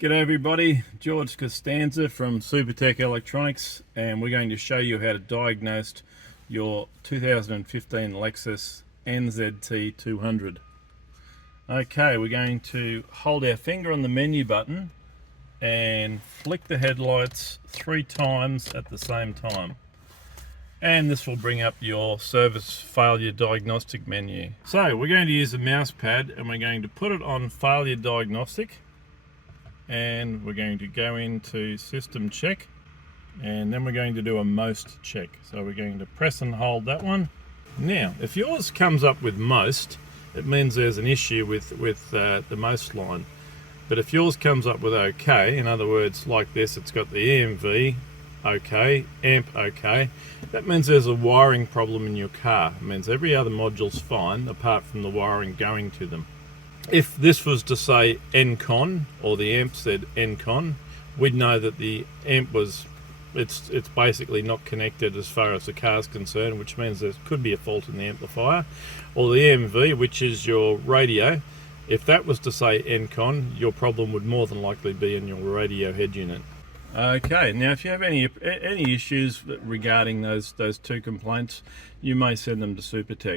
G'day everybody, George Costanza from Supertech Electronics, and we're going to show you how to diagnose your 2015 Lexus NXT200. Okay, we're going to hold our finger on the menu button and flick the headlights 3 times at the same time. And this will bring up your service failure diagnostic menu. So we're going to use a mouse pad and we're going to put it on failure diagnostic. And we're going to go into system check, and then we're going to do a most check. So we're going to press and hold that one. Now if yours comes up with most, it means there's an issue with the most line. But if yours comes up with okay, in other words like this, it's got the EMV okay, amp okay, that means there's a wiring problem in your car. It means every other module's fine apart from the wiring going to them. If this was to say NCON, or the amp said NCON, we'd know that the amp was, it's basically not connected as far as the car's concerned, which means there could be a fault in the amplifier. Or the EMV, which is your radio, if that was to say NCON, your problem would more than likely be in your radio head unit. Okay, now if you have any issues regarding those 2 complaints, you may send them to Supertech.